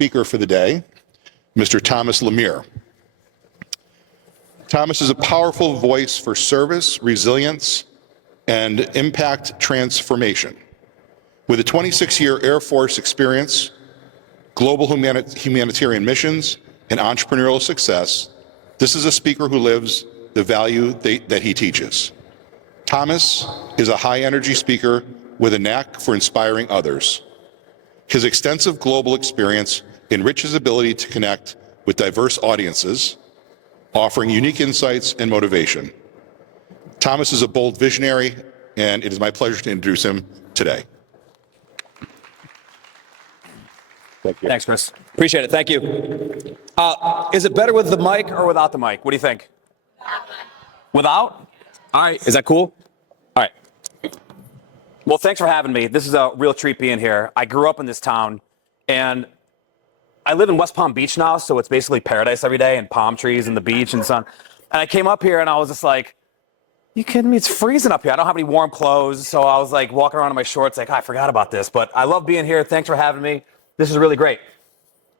speaker for the day, Mr. Thomas Lemire. Thomas is a powerful voice for service, resilience, and impact transformation. With a 26-year Air Force experience, global humanitarian missions, and entrepreneurial success, this is a speaker who lives the value that he teaches. Thomas is a high-energy speaker with a knack for inspiring others. His extensive global experience enriches his ability to connect with diverse audiences, offering unique insights and motivation. Thomas is a bold visionary, and it is my pleasure to introduce him today. Thank you. Thanks, Chris. Appreciate it. Thank you. Is it better with the mic or without the mic? What do you think? Without? All right. Is that cool? All right. Well, thanks for having me. This is a real treat being here. I grew up in this town, and I live in West Palm Beach now, so it's basically paradise every day, and palm trees and the beach and sun. And I came up here, and I was just like, you kidding me? It's freezing up here. I don't have any warm clothes, so I was like walking around in my shorts like, I forgot about this. But I love being here. Thanks for having me. This is really great.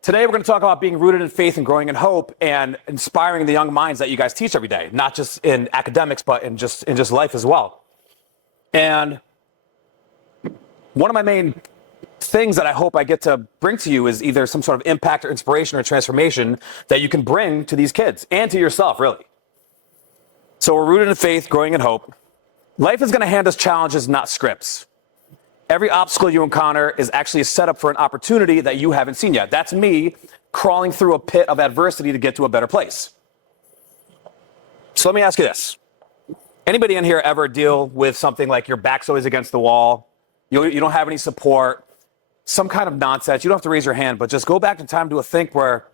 Today, we're going to talk about being rooted in faith and growing in hope and inspiring the young minds that you guys teach every day, not just in academics, but in just life as well. And one of my main things that I hope I get to bring to you is either some sort of impact or inspiration or transformation that you can bring to these kids and to yourself, really. So we're rooted in faith, growing in hope. Life is going to hand us challenges, not scripts. Every obstacle you encounter is actually a setup for an opportunity that you haven't seen yet. That's me crawling through a pit of adversity to get to a better place. So let me ask you this. Anybody in here ever deal with something like your back's always against the wall, you don't have any support, some kind of nonsense? You don't have to raise your hand, but just go back in time to a think where,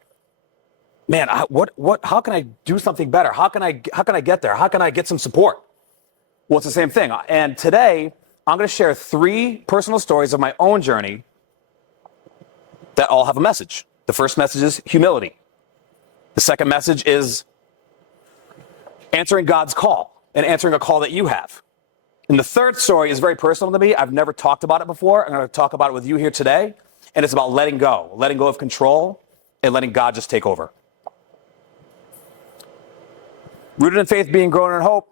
man, how can I do something better? How can I get there? How can I get some support? Well, it's the same thing. And today, I'm going to share 3 personal stories of my own journey that all have a message. The first message is humility. The second message is answering God's call and answering a call that you have. And the third story is very personal to me. I've never talked about it before. I'm going to talk about it with you here today. And it's about letting go of control and letting God just take over. Rooted in faith, being grown in hope,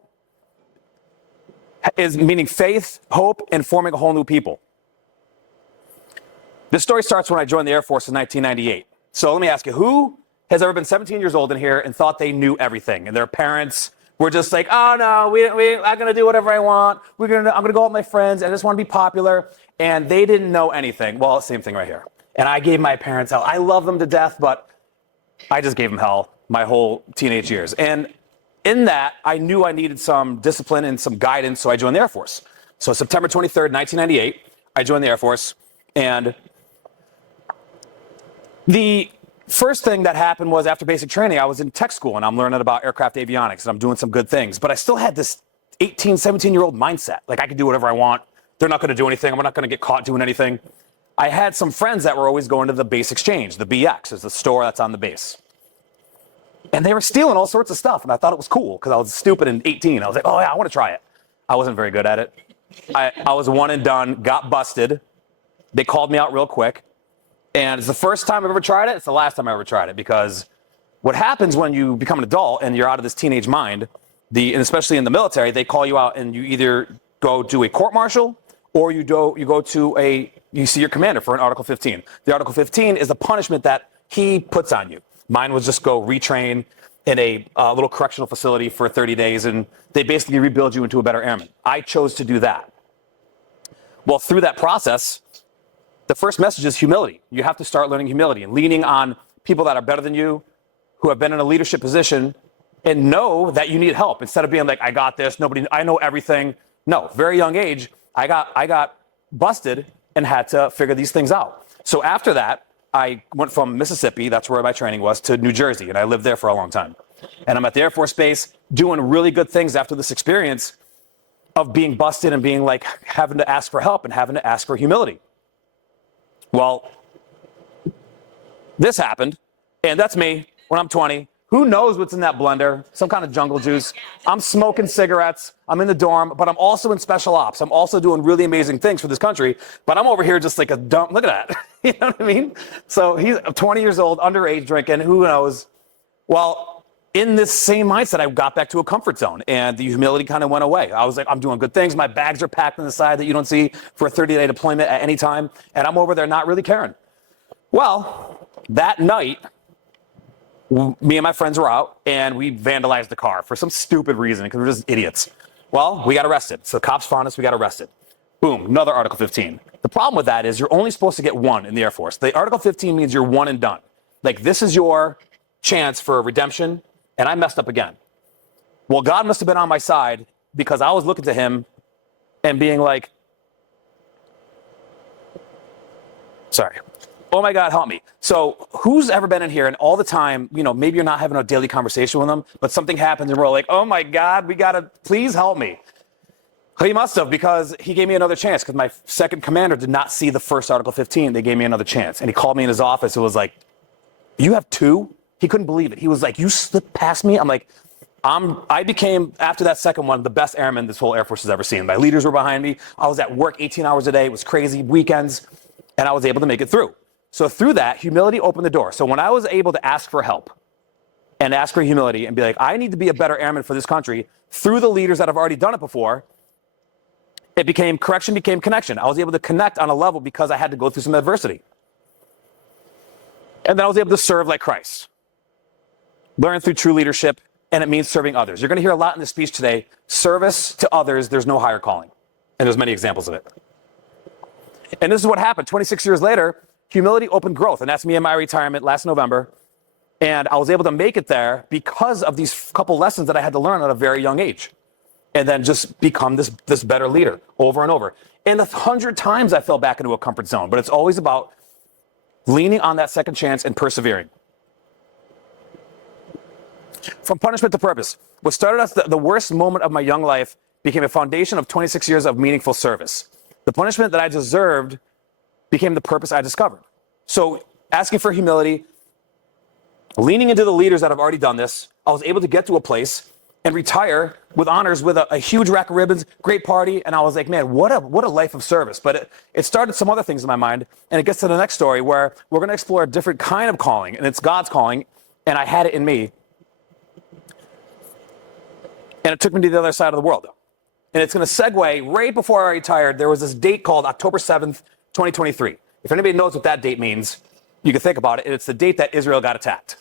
is meaning faith, hope, and forming a whole new people. This story starts when I joined the Air Force in 1998. So let me ask you, who has ever been 17 years old in here and thought they knew everything? And their parents were just like, oh no, I'm going to do whatever I want. I'm going to go out with my friends. I just want to be popular. And they didn't know anything. Well, same thing right here. And I gave my parents hell. I love them to death, but I just gave them hell my whole teenage years. And in that, I knew I needed some discipline and some guidance, so I joined the Air Force. So September 23rd, 1998, I joined the Air Force. And the first thing that happened was after basic training, I was in tech school, and I'm learning about aircraft avionics, and I'm doing some good things. But I still had this 18, 17-year-old mindset. Like, I can do whatever I want. They're not going to do anything. I'm not going to get caught doing anything. I had some friends that were always going to the base exchange. The BX is the store that's on the base. And they were stealing all sorts of stuff, and I thought it was cool because I was stupid and 18. I was like, oh, yeah, I want to try it. I wasn't very good at it. I was one and done, got busted. They called me out real quick. And it's the first time I've ever tried it. It's the last time I ever tried it, because what happens when you become an adult and you're out of this teenage mind, and especially in the military, they call you out and you either go do a court-martial or you see your commander for an Article 15. The Article 15 is the punishment that he puts on you. Mine was just go retrain in a little correctional facility for 30 days, and they basically rebuild you into a better airman. I chose to do that. Well, through that process, the first message is humility. You have to start learning humility and leaning on people that are better than you, who have been in a leadership position, and know that you need help. Instead of being like, I got this, I know everything. No, very young age, I got busted and had to figure these things out. So after that, I went from Mississippi, that's where my training was, to New Jersey, and I lived there for a long time. And I'm at the Air Force Base doing really good things after this experience of being busted and being like having to ask for help and having to ask for humility. Well, this happened, and that's me when I'm 20. Who knows what's in that blender? Some kind of jungle juice. I'm smoking cigarettes. I'm in the dorm, but I'm also in special ops. I'm also doing really amazing things for this country, but I'm over here just like a dumb, look at that. You know what I mean? So he's 20 years old, underage drinking, who knows? Well, in this same mindset, I got back to a comfort zone and the humility kind of went away. I was like, I'm doing good things. My bags are packed on the side that you don't see for a 30-day deployment at any time. And I'm over there not really caring. Well, that night, me and my friends were out and we vandalized the car for some stupid reason because we're just idiots. Well, we got arrested. So the cops found us, we got arrested. Boom, another Article 15. The problem with that is you're only supposed to get one in the Air Force. The Article 15 means you're one and done. Like, this is your chance for redemption, and I messed up again. Well, God must have been on my side because I was looking to him and being like, sorry. Oh my God, help me. So who's ever been in here and all the time, you know, maybe you're not having a daily conversation with them, but something happens and we're like, oh my God, we gotta, please help me. He must have, because he gave me another chance because my second commander did not see the first Article 15. They gave me another chance. And he called me in his office and was like, you have two? He couldn't believe it. He was like, you slipped past me? I'm like, I became, after that second one, the best airman this whole Air Force has ever seen. My leaders were behind me. I was at work 18 hours a day. It was crazy, weekends, and I was able to make it through. So through that, humility opened the door. So when I was able to ask for help and ask for humility and be like, I need to be a better airman for this country through the leaders that have already done it before, it became correction became connection. I was able to connect on a level because I had to go through some adversity. And then I was able to serve like Christ. Learn through true leadership, and it means serving others. You're going to hear a lot in this speech today. Service to others, there's no higher calling. And there's many examples of it. And this is what happened. 26 years later, humility opened growth. And that's me in my retirement last November. And I was able to make it there because of these couple lessons that I had to learn at a very young age. And then just become this better leader over and over. And 100 times I fell back into a comfort zone. But it's always about leaning on that second chance and persevering. From punishment to purpose. What started as the worst moment of my young life became a foundation of 26 years of meaningful service. The punishment that I deserved became the purpose I discovered. So asking for humility, leaning into the leaders that have already done this, I was able to get to a place and retire with honors with a huge rack of ribbons, great party. And I was like, man, what a life of service. But it started some other things in my mind. And it gets to the next story where we're going to explore a different kind of calling. And it's God's calling. And I had it in me. And it took me to the other side of the world. And it's going to segue right before I retired. There was this date called October 7th, 2023. If anybody knows what that date means, you can think about it. It's the date that Israel got attacked.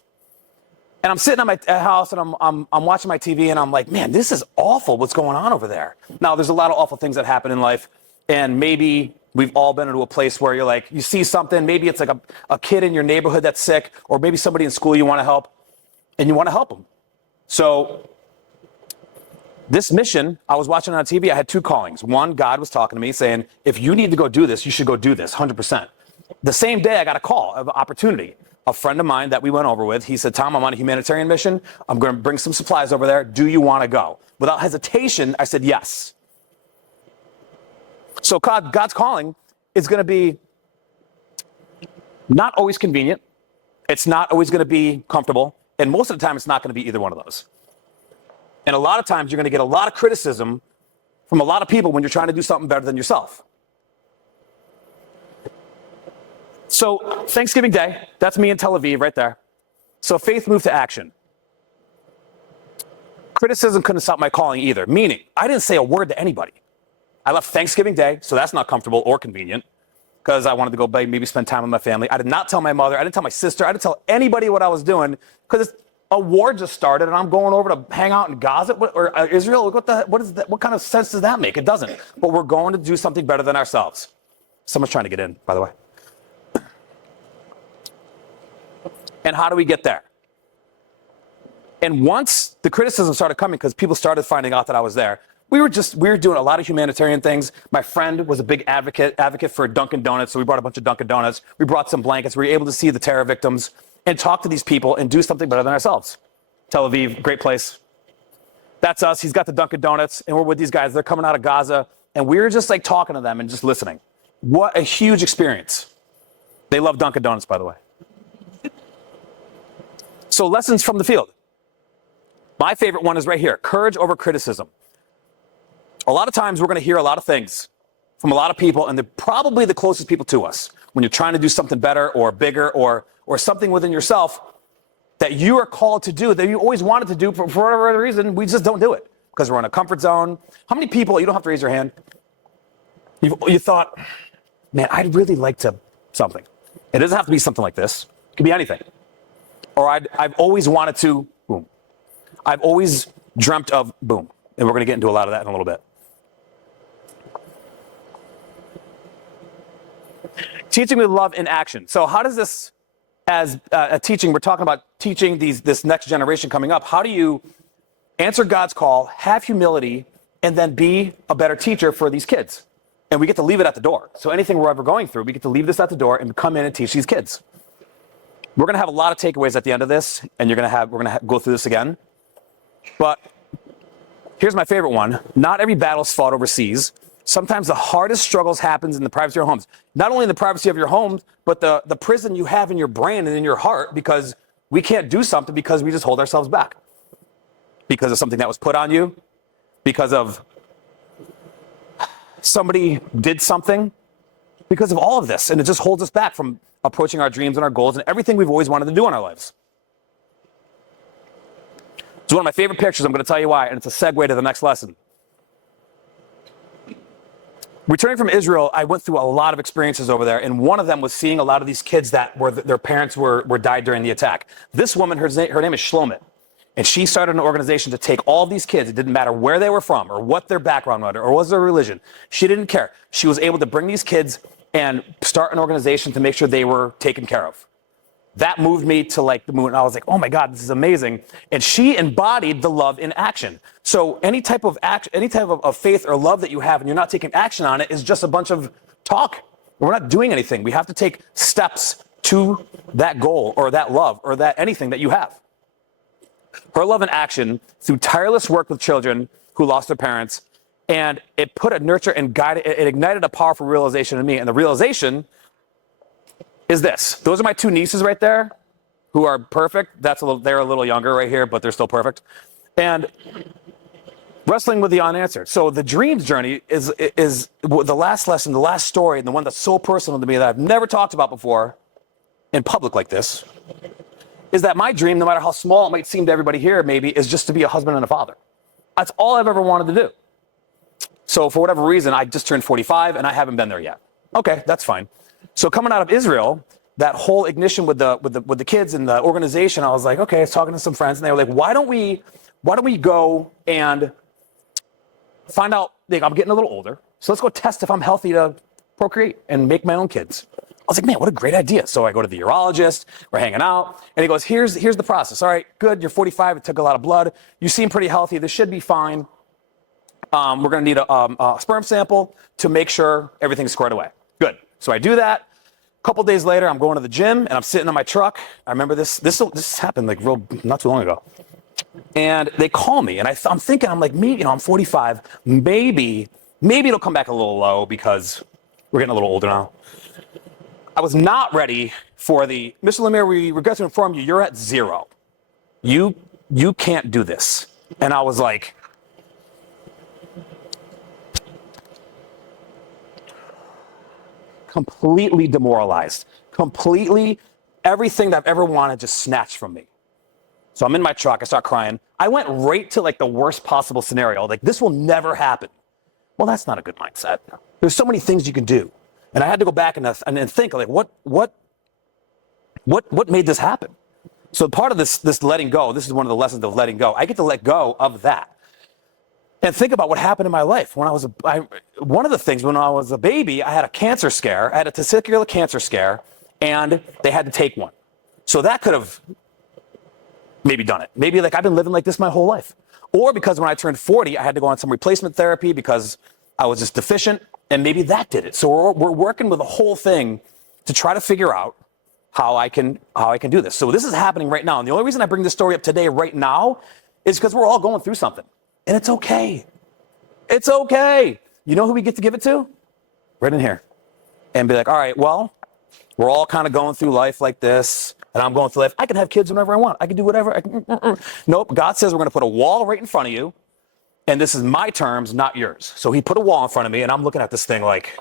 And I'm sitting at my house and I'm watching my TV and I'm like, man, this is awful what's going on over there. Now, there's a lot of awful things that happen in life. And maybe we've all been into a place where you're like, you see something, maybe it's like a kid in your neighborhood that's sick, or maybe somebody in school you want to help, and you want to help them. So this mission, I was watching on TV, I had two callings. One, God was talking to me saying, if you need to go do this, you should go do this, 100%. The same day, I got a call of opportunity. A friend of mine that we went over with, he said, Tom, I'm on a humanitarian mission. I'm going to bring some supplies over there. Do you want to go? Without hesitation, I said yes. So God's calling is going to be not always convenient. It's not always going to be comfortable. And most of the time, it's not going to be either one of those. And a lot of times, you're going to get a lot of criticism from a lot of people when you're trying to do something better than yourself. So Thanksgiving Day, that's me in Tel Aviv right there. So faith moved to action. Criticism couldn't stop my calling either, meaning I didn't say a word to anybody. I left Thanksgiving Day, so that's not comfortable or convenient because I wanted to go maybe spend time with my family. I did not tell my mother. I didn't tell my sister. I didn't tell anybody what I was doing because a war just started and I'm going over to hang out in Gaza or Israel. What is that? What kind of sense does that make? It doesn't. But we're going to do something better than ourselves. Someone's trying to get in, by the way. And how do we get there? And once the criticism started coming, because people started finding out that I was there, we were doing a lot of humanitarian things. My friend was a big advocate for Dunkin' Donuts, so we brought a bunch of Dunkin' Donuts. We brought some blankets. We were able to see the terror victims and talk to these people and do something better than ourselves. Tel Aviv, great place. That's us. He's got the Dunkin' Donuts, and we're with these guys. They're coming out of Gaza, and we were just like talking to them and just listening. What a huge experience. They love Dunkin' Donuts, by the way. So lessons from the field. My favorite one is right here, courage over criticism. A lot of times we're going to hear a lot of things from a lot of people, and they're probably the closest people to us. When you're trying to do something better or bigger or something within yourself that you are called to do, that you always wanted to do for whatever other reason, we just don't do it because we're in a comfort zone. How many people, you don't have to raise your hand, you thought, man, I'd really like to something. It doesn't have to be something like this. It could be anything. Or I've always wanted to, boom. I've always dreamt of, boom. And we're going to get into a lot of that in a little bit. Teaching with love in action. So how does this, as a teaching, we're talking about teaching this next generation coming up. How do you answer God's call, have humility, and then be a better teacher for these kids? And we get to leave it at the door. So anything we're ever going through, we get to leave this at the door and come in and teach these kids. We're going to have a lot of takeaways at the end of this, and we're going to go through this again. But here's my favorite one. Not every battle is fought overseas. Sometimes the hardest struggles happens in the privacy of your homes. Not only in the privacy of your homes, but the prison you have in your brain and in your heart, because we can't do something because we just hold ourselves back. Because of something that was put on you, because of somebody did something, because of all of this. And it just holds us back from approaching our dreams and our goals and everything we've always wanted to do in our lives. It's one of my favorite pictures. I'm going to tell you why, and it's a segue to the next lesson. Returning from Israel, I went through a lot of experiences over there, and one of them was seeing a lot of these kids that their parents were died during the attack. This woman, her name is Shlomit, and she started an organization to take all these kids. It didn't matter where they were from or what their background was or what was their religion. She didn't care. She was able to bring these kids and start an organization to make sure they were taken care of. That moved me to like the moon. And I was like, oh my God, this is amazing. And she embodied the love in action. So any type of action, any type of faith or love that you have and you're not taking action on it is just a bunch of talk. We're not doing anything. We have to take steps to that goal or that love or that anything that you have. Her love in action through tireless work with children who lost their parents, and it put a nurture and guided, it ignited a powerful realization in me. And the realization is this. Those are my two nieces right there who are perfect. They're a little younger right here, but they're still perfect. And wrestling with the unanswered. So the dreams journey is the last lesson, the last story, and the one that's so personal to me that I've never talked about before in public like this, is that my dream, no matter how small it might seem to everybody here, maybe, is just to be a husband and a father. That's all I've ever wanted to do. So for whatever reason, I just turned 45 and I haven't been there yet. Okay, that's fine. So coming out of Israel, that whole ignition with the kids and the organization, I was like, okay, I was talking to some friends and they were like, why don't we go and find out, like, I'm getting a little older, so let's go test if I'm healthy to procreate and make my own kids. I was like, man, what a great idea. So I go to the urologist, we're hanging out, and he goes, here's the process. All right, good, you're 45, it took a lot of blood. You seem pretty healthy, this should be fine. We're gonna need a sperm sample to make sure everything's squared away. Good, so I do that. A couple days later, I'm going to the gym, and I'm sitting in my truck. I remember this happened like not too long ago. And they call me, and I'm thinking, I'm like, me, I'm 45, maybe it'll come back a little low because we're getting a little older now. I was not ready for the, Mr. Lemire, we regret to inform you, you're at 0. You can't do this. And I was like, completely demoralized. Completely, everything that I've ever wanted just snatched from me. So I'm in my truck, I start crying. I went right to like the worst possible scenario. Like, this will never happen. Well, that's not a good mindset. There's so many things you can do. And I had to go back and think, like, what made this happen? So part of this letting go, this is one of the lessons of letting go. I get to let go of that. And think about what happened in my life. One of the things, when I was a baby, I had a cancer scare. I had a testicular cancer scare, and they had to take one. So that could have maybe done it. Maybe like I've been living like this my whole life. Or because when I turned 40, I had to go on some replacement therapy because I was just deficient. And maybe that did it. So we're working with the whole thing to try to figure out how I can do this. So this is happening right now. And the only reason I bring this story up today right now is because we're all going through something. And it's okay. It's okay. You know who we get to give it to? Right in here. And be like, all right, well, we're all kind of going through life like this. and I'm going through life. I can have kids whenever I want. I can do whatever. Nope. God says we're going to put a wall right in front of you, and this is my terms, not yours. So he put a wall in front of me, and I'm looking at this thing like,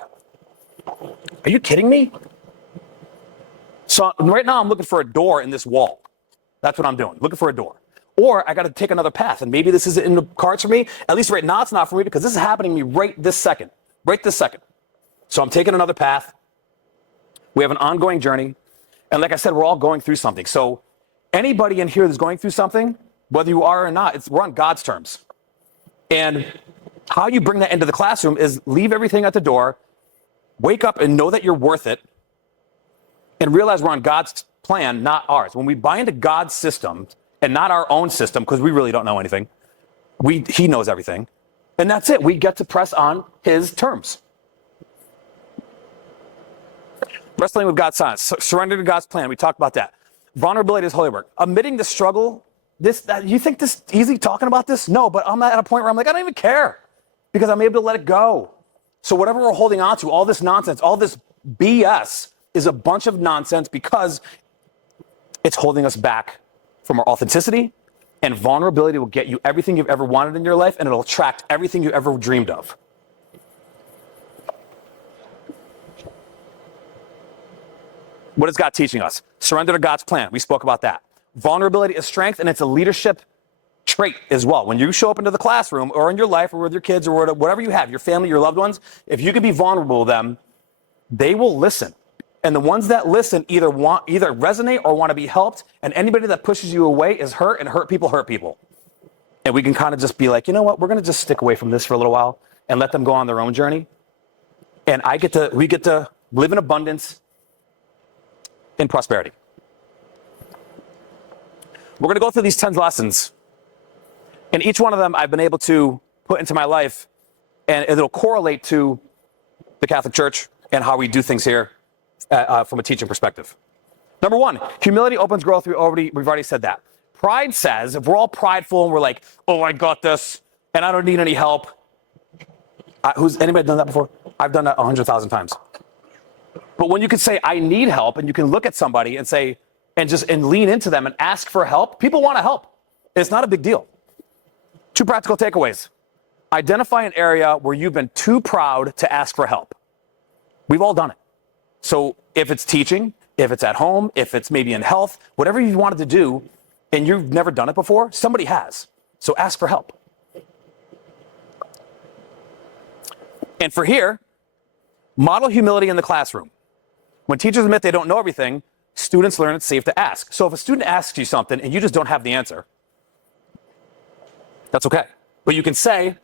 are you kidding me? So right now I'm looking for a door in this wall. That's what I'm doing, looking for a door. Or I got to take another path, and maybe this isn't in the cards for me. At least right now it's not for me because this is happening to me right this second. So I'm taking another path. We have an ongoing journey. And like I said, we're all going through something. So anybody in here that's going through something, whether you are or not, we're on God's terms. And how you bring that into the classroom is leave everything at the door, wake up and know that you're worth it, and realize we're on God's plan, not ours. When we buy into God's system and not our own system, because we really don't know anything, he knows everything. And that's it. We get to press on his terms. Wrestling with God's science, surrender to God's plan. We talked about that. Vulnerability is holy work. Admitting the struggle. You think this easy talking about this? No, but I'm at a point where I'm like, I don't even care because I'm able to let it go. So whatever we're holding on to, all this nonsense, all this BS is a bunch of nonsense because it's holding us back from our authenticity, and vulnerability will get you everything you've ever wanted in your life, and it'll attract everything you ever dreamed of. What is God teaching us? Surrender to God's plan. We spoke about that. Vulnerability is strength, and it's a leadership trait as well. When you show up into the classroom or in your life or with your kids or whatever you have, your family, your loved ones, if you can be vulnerable to them, they will listen. And the ones that listen either resonate or want to be helped, and anybody that pushes you away is hurt, and hurt people. And we can kind of just be like, you know what, we're going to just stick away from this for a little while and let them go on their own journey. And we get to live in abundance, in prosperity. We're going to go through these 10 lessons, and each one of them I've been able to put into my life, and it'll correlate to the Catholic Church and how we do things here from a teaching perspective. Number one, humility opens growth. We've already said that. Pride says, if we're all prideful and we're like, oh, I got this, and I don't need any help. Anybody done that before? I've done that 100,000 times. But when you can say, I need help, and you can look at somebody and say, and lean into them and ask for help, people want to help. It's not a big deal. 2 practical takeaways. Identify an area where you've been too proud to ask for help. We've all done it. So if it's teaching, if it's at home, if it's maybe in health, whatever you wanted to do, and you've never done it before, somebody has. So ask for help. And for here, model humility in the classroom. When teachers admit they don't know everything, students learn it's safe to ask. So if a student asks you something and you just don't have the answer, that's okay. But you can say,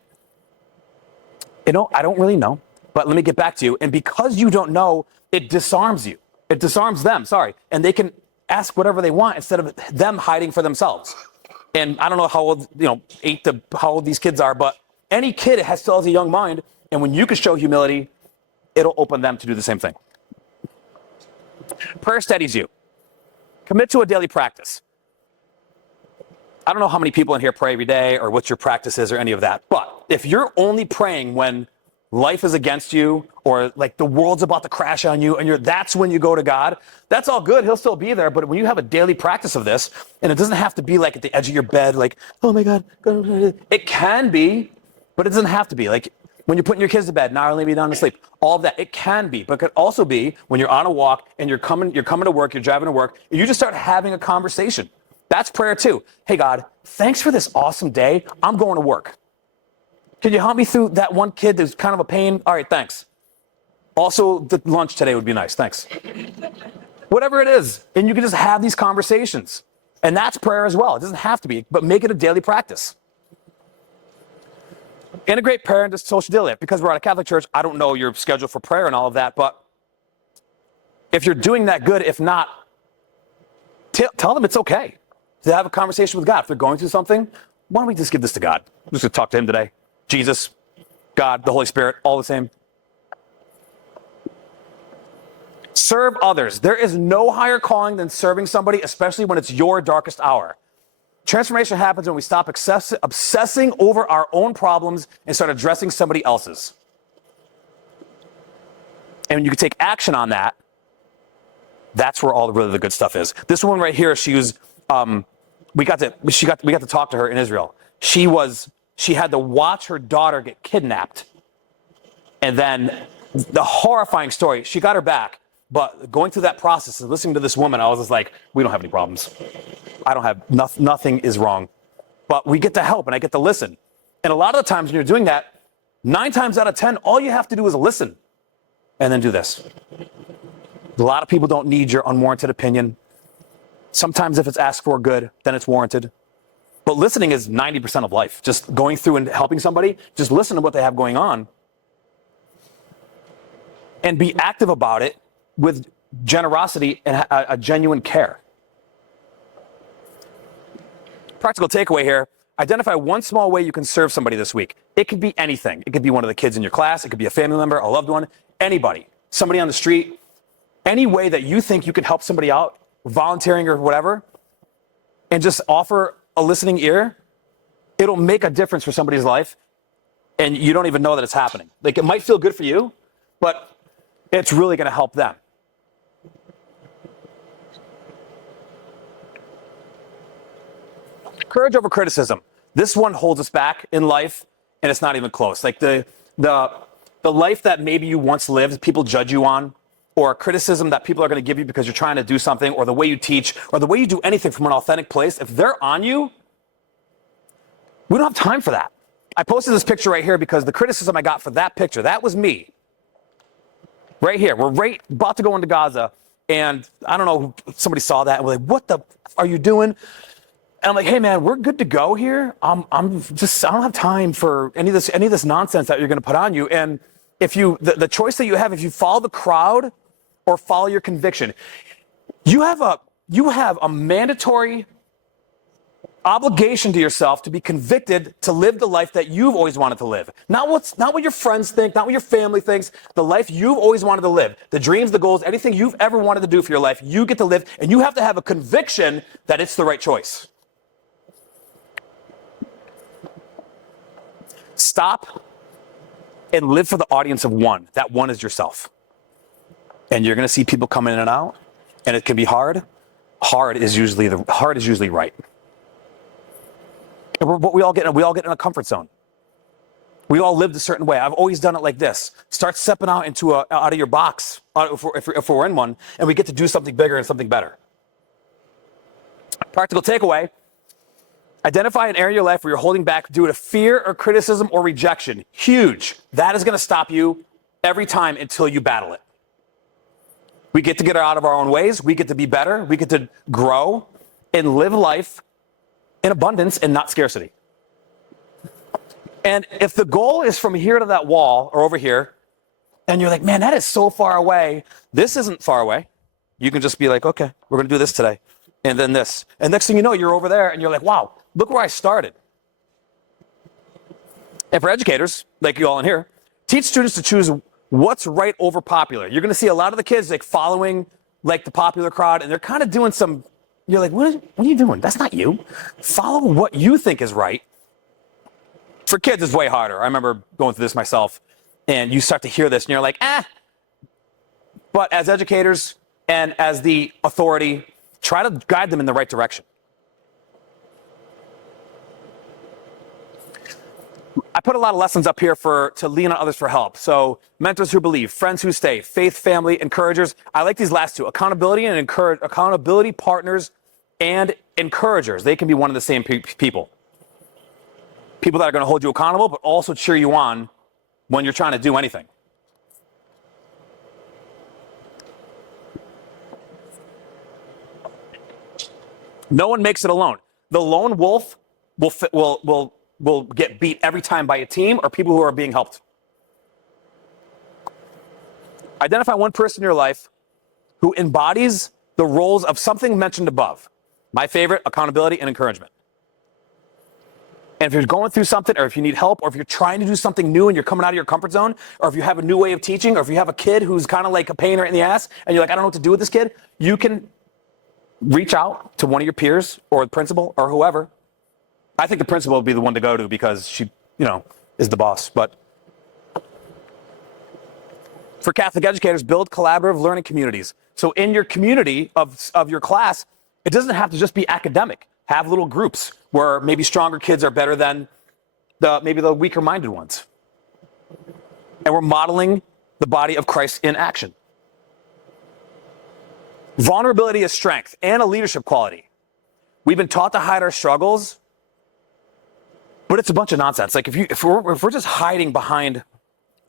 I don't really know, but let me get back to you. And because you don't know, it disarms you. It disarms them, and they can ask whatever they want instead of them hiding for themselves. And I don't know how old, 8 to how old these kids are, but any kid still has a young mind. And when you can show humility, it'll open them to do the same thing. Prayer steadies you. Commit to a daily practice. I don't know how many people in here pray every day or what your practice is or any of that. But if you're only praying when life is against you or like the world's about to crash on you and that's when you go to God, that's all good. He'll still be there. But when you have a daily practice of this, and it doesn't have to be like at the edge of your bed, like, oh my God. It can be, but it doesn't have to be. Like when you're putting your kids to bed, now lay me down to sleep. All of that, it can be, but it could also be when you're on a walk and you're coming to work, you're driving to work, and you just start having a conversation. That's prayer too. Hey God, thanks for this awesome day. I'm going to work. Can you help me through that one kid that's kind of a pain? All right, thanks. Also, the lunch today would be nice. Thanks. Whatever it is, and you can just have these conversations. And that's prayer as well. It doesn't have to be, but make it a daily practice. Integrate prayer into social daily life. Because we're at a Catholic church, I don't know your schedule for prayer and all of that, but if you're doing that, good. If not, tell them it's okay to have a conversation with God. If they're going through something, why don't we just give this to God? I'm just going to talk to him today. Jesus, God, the Holy Spirit, all the same. Serve others. There is no higher calling than serving somebody, especially when it's your darkest hour. Transformation happens when we stop obsessing over our own problems and start addressing somebody else's. And when you can take action on that, That's where all the good stuff is. This one right here, she was, we got to talk to her in Israel. She had to watch her daughter get kidnapped. And then the horrifying story, she got her back, but going through that process and listening to this woman, I was just like, we don't have any problems. I don't have, nothing is wrong. But we get to help and I get to listen. And a lot of the times when you're doing that, 9 times out of 10, all you have to do is listen and then do this. A lot of people don't need your unwarranted opinion. Sometimes if it's asked for good, then it's warranted. But listening is 90% of life. Just going through and helping somebody, just listen to what they have going on and be active about it with generosity and a genuine care. Practical takeaway here, identify one small way you can serve somebody this week. It could be anything. It could be one of the kids in your class. It could be a family member, a loved one, anybody, somebody on the street. Any way that you think you can help somebody out, volunteering or whatever, and just offer a listening ear, it'll make a difference for somebody's life, and you don't even know that it's happening. Like, it might feel good for you, but it's really going to help them. Courage over criticism. This one holds us back in life, and it's not even close. Like the life that maybe you once lived, people judge you on, or criticism that people are going to give you because you're trying to do something, or the way you teach, or the way you do anything from an authentic place, if they're on you, we don't have time for that. I posted this picture right here because the criticism I got for that picture, that was me. Right here. We're right about to go into Gaza, and I don't know, somebody saw that and was like, what the f are you doing? And I'm like, hey man, we're good to go here. I don't have time for any of this nonsense that you're going to put on you. And if you, the choice that you have, if you follow the crowd or follow your conviction, you have a mandatory obligation to yourself to be convicted to live the life that you've always wanted to live. Not what your friends think, not what your family thinks, the life you've always wanted to live. The dreams, the goals, anything you've ever wanted to do for your life, you get to live, and you have to have a conviction that it's the right choice. Stop and live for the audience of one. That one is yourself. And you're going to see people come in and out, and it can be hard. Hard is usually right. But we all get in a comfort zone. We all lived a certain way. I've always done it like this. Start stepping out out of your box if we're in one, and we get to do something bigger and something better. Practical takeaway. Identify an area of your life where you're holding back due to fear or criticism or rejection. Huge. That is going to stop you every time until you battle it. We get to get out of our own ways. We get to be better. We get to grow and live life in abundance and not scarcity. And if the goal is from here to that wall or over here, and you're like, man, that is so far away. This isn't far away. You can just be like, okay, we're going to do this today. And then this. And next thing you know, you're over there and you're like, wow, look where I started. And for educators, like you all in here, teach students to choose what's right over popular. You're going to see a lot of the kids like following like the popular crowd, and they're kind of doing some, you're like, what are you doing? That's not you. Follow what you think is right. For kids, it's way harder. I remember going through this myself, and you start to hear this, and you're like, But as educators and as the authority, try to guide them in the right direction. I put a lot of lessons up here to lean on others for help. So mentors who believe, friends who stay, faith, family, encouragers. I like these last two, accountability and accountability partners and encouragers. They can be one of the same people. People that are going to hold you accountable, but also cheer you on when you're trying to do anything. No one makes it alone. The lone wolf will get beat every time by a team or people who are being helped. Identify one person in your life who embodies the roles of something mentioned above. My favorite, accountability and encouragement. And if you're going through something, or if you need help, or if you're trying to do something new and you're coming out of your comfort zone, or if you have a new way of teaching, or if you have a kid who's kind of like a pain right in the ass, and you're like, I don't know what to do with this kid, you can reach out to one of your peers or the principal or whoever. I think the principal would be the one to go to because she, is the boss. But for Catholic educators, build collaborative learning communities. So in your community of your class, it doesn't have to just be academic. Have little groups where maybe stronger kids are better than maybe the weaker minded ones. And we're modeling the body of Christ in action. Vulnerability is strength and a leadership quality. We've been taught to hide our struggles, but it's a bunch of nonsense. Like if we're just hiding behind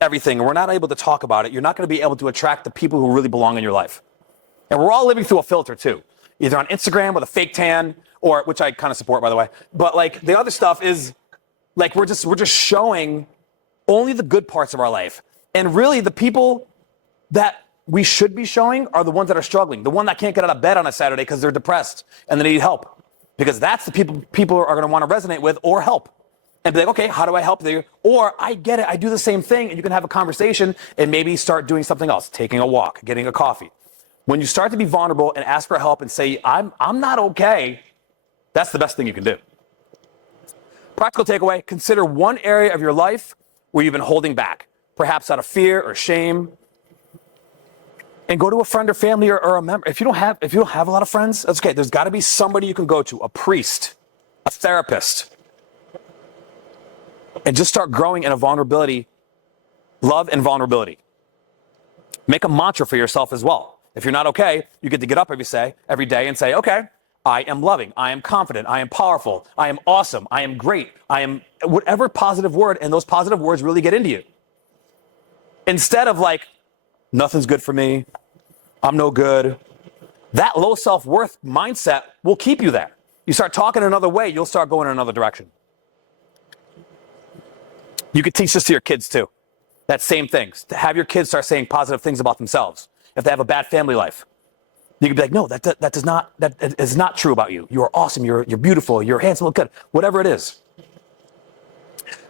everything and we're not able to talk about it, you're not going to be able to attract the people who really belong in your life. And we're all living through a filter too, either on Instagram with a fake tan, or which I kind of support, by the way. But like the other stuff is like we're just showing only the good parts of our life, and really the people that we should be showing are the ones that are struggling, the one that can't get out of bed on a Saturday because they're depressed and they need help, because that's the people are going to want to resonate with or help. And be like, okay, how do I help you? Or I get it, I do the same thing, and you can have a conversation and maybe start doing something else, taking a walk, getting a coffee. When you start to be vulnerable and ask for help and say, I'm not okay, that's the best thing you can do. Practical takeaway, consider one area of your life where you've been holding back, perhaps out of fear or shame, and go to a friend or family or a member. If you don't have a lot of friends, that's okay. There's got to be somebody you can go to, a priest, a therapist, and just start growing in a vulnerability, love and vulnerability. Make a mantra for yourself as well. If you're not okay, you get to get up every day and say, okay, I am loving, I am confident, I am powerful, I am awesome, I am great, I am whatever positive word, and those positive words really get into you. Instead of like, nothing's good for me, I'm no good. That low self-worth mindset will keep you there. You start talking another way, you'll start going in another direction. You could teach this to your kids too. That same thing. To have your kids start saying positive things about themselves. If they have a bad family life, you could be like, no, that is not true about you. You are awesome. You're beautiful. You're handsome. Look good. Whatever it is.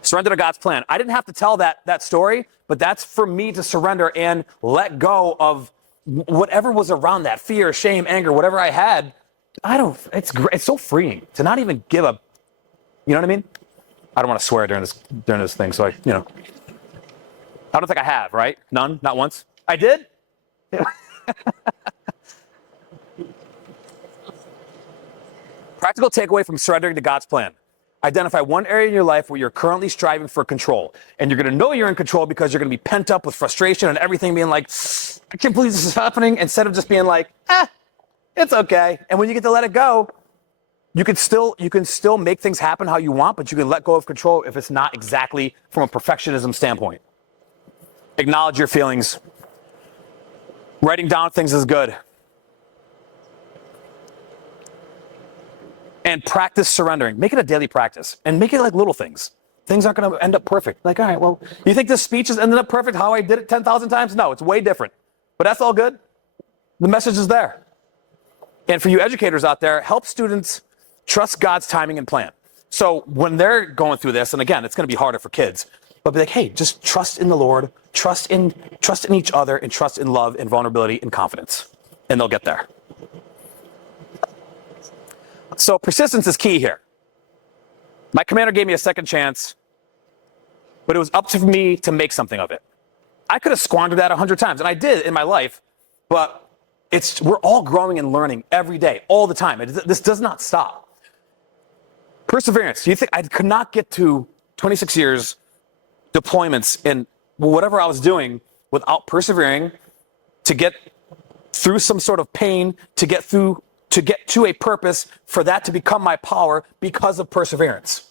Surrender to God's plan. I didn't have to tell that story, but that's for me to surrender and let go of whatever was around that fear, shame, anger, whatever I had. It's so freeing to not even give a, you know what I mean? I don't want to swear during this thing, so I don't think I have, right? None? Not once? I did? Practical takeaway from surrendering to God's plan. Identify one area in your life where you're currently striving for control. And you're going to know you're in control because you're going to be pent up with frustration and everything, being like, I can't believe this is happening, instead of just being like, it's okay. And when you get to let it go, you can still make things happen how you want, but you can let go of control if it's not exactly from a perfectionism standpoint. Acknowledge your feelings. Writing down things is good. And practice surrendering. Make it a daily practice. And make it like little things. Things aren't going to end up perfect. Like, all right, well, you think this speech has ended up perfect how I did it 10,000 times? No, it's way different. But that's all good. The message is there. And for you educators out there, help students trust God's timing and plan. So when they're going through this, and again, it's going to be harder for kids, but be like, hey, just trust in the Lord, trust in each other, and trust in love and vulnerability and confidence. And they'll get there. So persistence is key here. My commander gave me a second chance, but it was up to me to make something of it. I could have squandered that 100 times, and I did in my life, but we're all growing and learning every day, all the time. This does not stop. Perseverance. You think I could not get to 26 years deployments in whatever I was doing without persevering to get through some sort of pain, to get to a purpose, for that to become my power because of perseverance.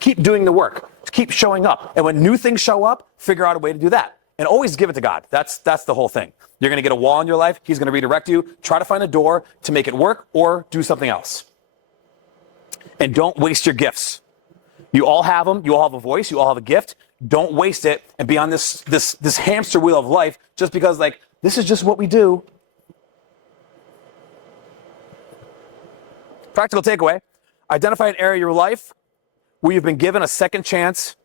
Keep doing the work. Keep showing up. And when new things show up, figure out a way to do that. And always give it to God. That's the whole thing. You're going to get a wall in your life. He's going to redirect you. Try to find a door to make it work or do something else. And don't waste your gifts. You all have them. You all have a voice. You all have a gift. Don't waste it and be on this hamster wheel of life just because, like, this is just what we do. Practical takeaway. Identify an area of your life where you've been given a second chance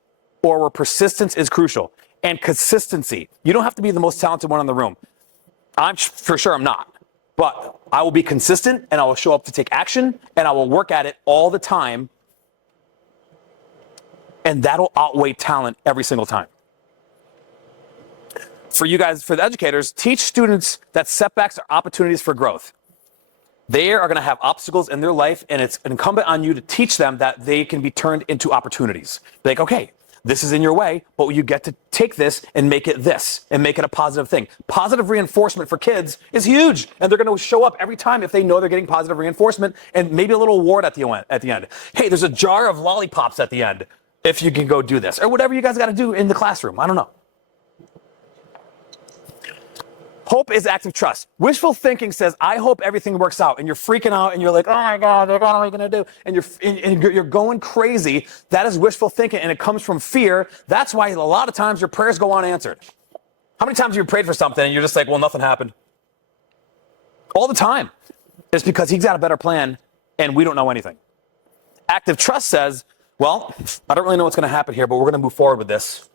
or where persistence is crucial. And consistency. You don't have to be the most talented one in the room. For sure I'm not. But I will be consistent, and I will show up to take action, and I will work at it all the time. And that'll outweigh talent every single time. for you guys, for the educators, teach students that setbacks are opportunities for growth. They are going to have obstacles in their life, and it's incumbent on you to teach them that they can be turned into opportunities. Like, okay, this is in your way, but you get to take this and make it this, and make it a positive thing. Positive reinforcement for kids is huge, and they're going to show up every time if they know they're getting positive reinforcement, and maybe a little award at the end. Hey, there's a jar of lollipops at the end if you can go do this, or whatever you guys got to do in the classroom. I don't know. Hope is active trust. Wishful thinking says, I hope everything works out, and you're freaking out, and you're like, oh my God, what are we going to do? And you're going crazy. That is wishful thinking, and it comes from fear. That's why a lot of times your prayers go unanswered. How many times have you prayed for something, and you're just like, well, nothing happened? All the time. It's because he's got a better plan, and we don't know anything. Active trust says, well, I don't really know what's going to happen here, but we're going to move forward with this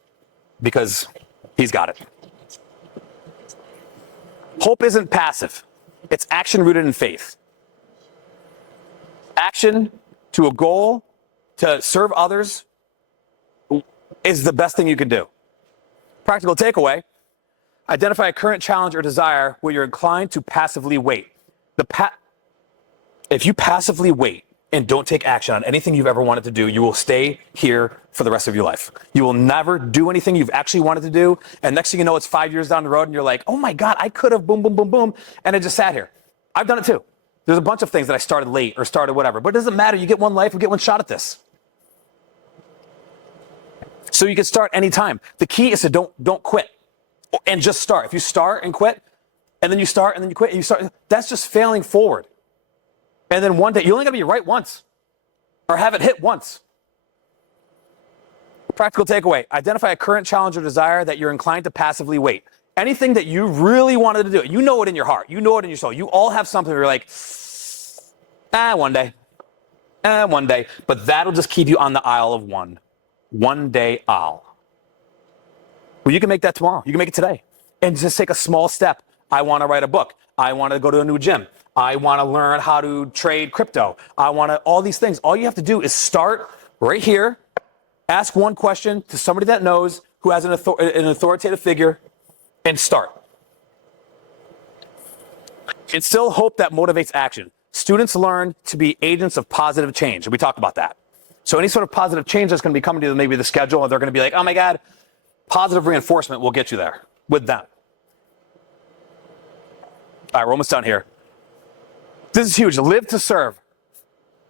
because he's got it. Hope isn't passive. It's action rooted in faith. Action to a goal to serve others is the best thing you can do. Practical takeaway: identify a current challenge or desire where you're inclined to passively wait. If you passively wait and don't take action on anything you've ever wanted to do, you will stay here for the rest of your life. You will never do anything you've actually wanted to do, and next thing you know, it's 5 years down the road, and you're like, oh my God, I could have boom, boom, boom, boom, and I just sat here. I've done it too. There's a bunch of things that I started late or started whatever, but it doesn't matter. You get one life, you get one shot at this. So you can start anytime. The key is to don't quit and just start. If you start and quit, and then you start and then you quit and you start, that's just failing forward. And then one day, you only got to be right once or have it hit once. Practical takeaway: identify a current challenge or desire that you're inclined to passively wait. Anything that you really wanted to do, you know it in your heart, you know it in your soul. You all have something where you're like, one day. But that'll just keep you on the aisle of one. One day aisle. Well, you can make that tomorrow. You can make it today. And just take a small step. I want to write a book. I want to go to a new gym. I want to learn how to trade crypto. I want to, all these things. All you have to do is start right here, ask one question to somebody that knows, who has an authoritative figure, and start. Instill hope that motivates action. Students learn to be agents of positive change, and we talked about that. So any sort of positive change that's going to be coming to them, maybe the schedule, and they're going to be like, oh my God, positive reinforcement will get you there with them. All right, we're almost done here. This is huge. Live to serve.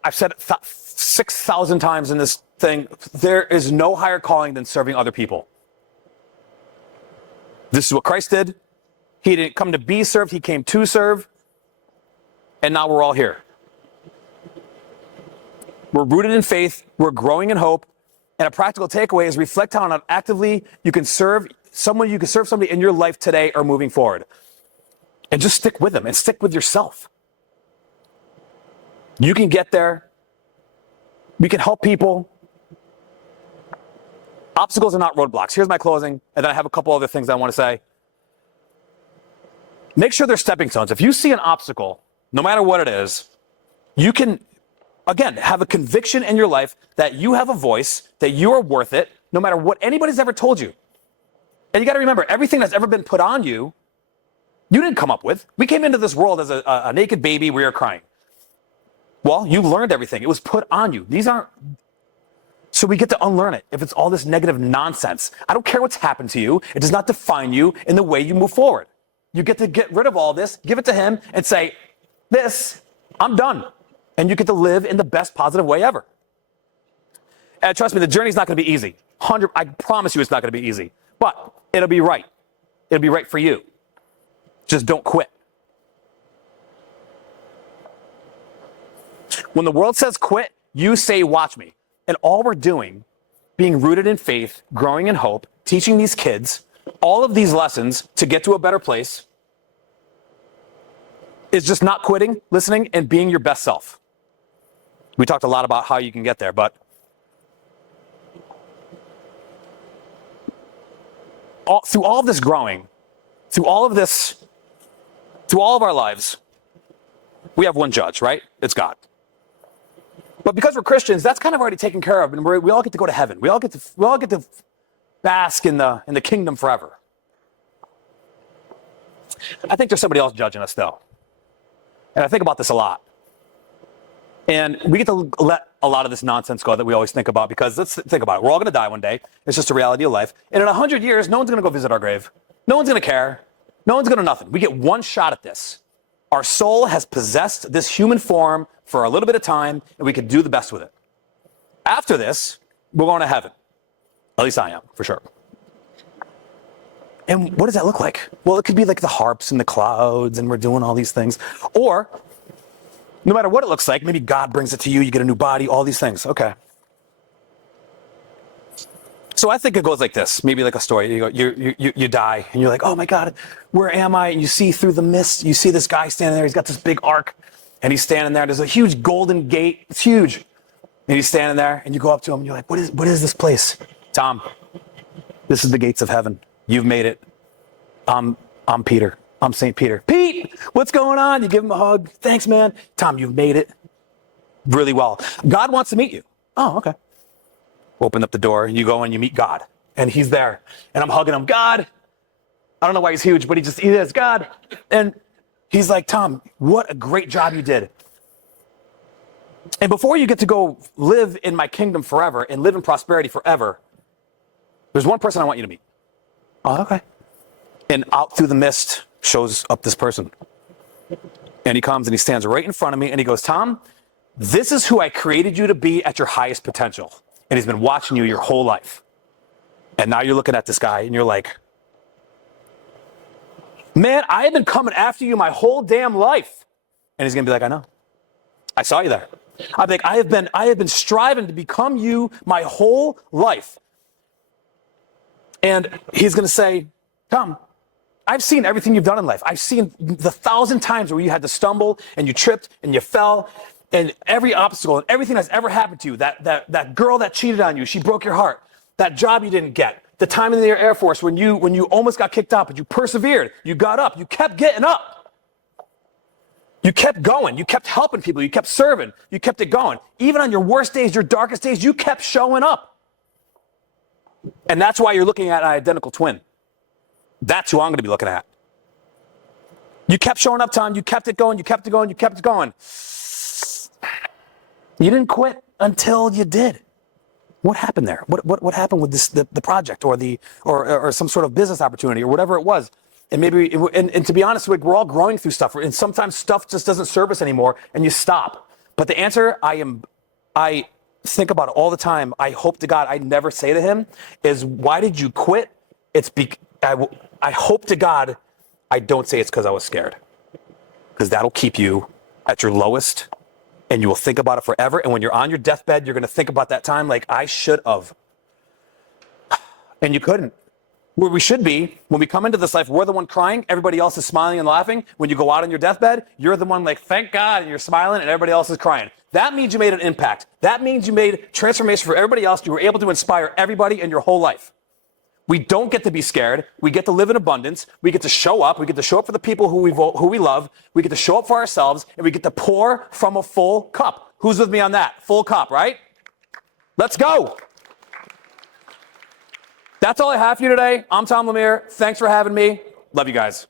I've said it 6,000 times in this thing. There is no higher calling than serving other people. This is what Christ did. He didn't come to be served. He came to serve. And now we're all here. We're rooted in faith. We're growing in hope. And a practical takeaway is reflect on how actively you can serve someone. You can serve somebody in your life today or moving forward. And just stick with them and stick with yourself. You can get there. We can help people. Obstacles are not roadblocks. Here's my closing, and then I have a couple other things I want to say. Make sure they're stepping stones. If you see an obstacle, no matter what it is, you can, again, have a conviction in your life that you have a voice, that you are worth it, no matter what anybody's ever told you. And you got to remember, everything that's ever been put on you, you didn't come up with. We came into this world as a naked baby. We were crying. Well, you learned everything. It was put on you. These aren't. So we get to unlearn it if it's all this negative nonsense. I don't care what's happened to you. It does not define you in the way you move forward. You get to get rid of all this, give it to him, and say, this, I'm done. And you get to live in the best positive way ever. And trust me, the journey's not going to be easy. I promise you it's not going to be easy. But it'll be right. It'll be right for you. Just don't quit. When the world says quit, you say, watch me. And all we're doing, being rooted in faith, growing in hope, teaching these kids all of these lessons to get to a better place, is just not quitting, listening, and being your best self. We talked a lot about how you can get there, but through all of this growing, through all of this, through all of our lives, we have one judge, right? It's God. But because we're Christians, that's kind of already taken care of, and we all get to go to heaven. We all get to bask in the kingdom forever. I think there's somebody else judging us, though. And I think about this a lot. And we get to let a lot of this nonsense go that we always think about, because let's think about it. We're all going to die one day. It's just a reality of life. And in 100 years, no one's going to go visit our grave. No one's going to care. No one's going to nothing. We get one shot at this. Our soul has possessed this human form for a little bit of time, and we can do the best with it. After this, we're going to heaven. At least I am, for sure. And what does that look like? Well, it could be like the harps and the clouds, and we're doing all these things. Or, no matter what it looks like, maybe God brings it to you, you get a new body, all these things. Okay. So I think it goes like this, maybe like a story. You die, and you're like, oh my God, where am I? And you see through the mist, you see this guy standing there. He's got this big ark, and he's standing there. There's a huge golden gate. It's huge. And he's standing there, and you go up to him, and you're like, what is this place? Tom, this is the gates of heaven. You've made it. I'm Peter. I'm St. Peter. Pete, what's going on? You give him a hug. Thanks, man. Tom, you've made it really well. God wants to meet you. Oh, okay. Open up the door, and you go and you meet God. And he's there. And I'm hugging him. God. I don't know why he's huge, but he is. God. And he's like, Tom, what a great job you did. And before you get to go live in my kingdom forever and live in prosperity forever, there's one person I want you to meet. Oh, okay. And out through the mist shows up this person. And he comes and he stands right in front of me and he goes, Tom, this is who I created you to be at your highest potential. And he's been watching you your whole life. And now you're looking at this guy and you're like, man, I have been coming after you my whole damn life. And he's going to be like, I know. I saw you there. I'd be like, I have been striving to become you my whole life. And he's going to say, Tom, I've seen everything you've done in life. I've seen the 1,000 times where you had to stumble and you tripped and you fell, and every obstacle and everything that's ever happened to you, that girl that cheated on you, she broke your heart, that job you didn't get, the time in the Air Force when you almost got kicked out, but you persevered, you got up, you kept getting up. You kept going, you kept helping people, you kept serving, you kept it going. Even on your worst days, your darkest days, you kept showing up. And that's why you're looking at an identical twin. That's who I'm going to be looking at. You kept showing up, Tom. You kept it going. You kept it going. You kept it going. You didn't quit until you did. What happened there? What happened with this the project or some sort of business opportunity or whatever it was? And maybe and to be honest, we're all growing through stuff, and sometimes stuff just doesn't serve us anymore, and you stop. But the answer I think about it all the time. I hope to God I never say to him is, why did you quit? I hope to God I don't say it's because I was scared, because that'll keep you at your lowest, and you will think about it forever. And when you're on your deathbed, you're going to think about that time like, I should have, and you couldn't. Where we should be, when we come into this life, we're the one crying, everybody else is smiling and laughing. When you go out on your deathbed, you're the one like, thank God, and you're smiling, and everybody else is crying. That means you made an impact. That means you made transformation for everybody else. You were able to inspire everybody in your whole life. We don't get to be scared. We get to live in abundance. We get to show up. We get to show up for the people who we love. We get to show up for ourselves, and we get to pour from a full cup. Who's with me on that? Full cup, right? Let's go. That's all I have for you today. I'm Tom Lemire. Thanks for having me. Love you guys.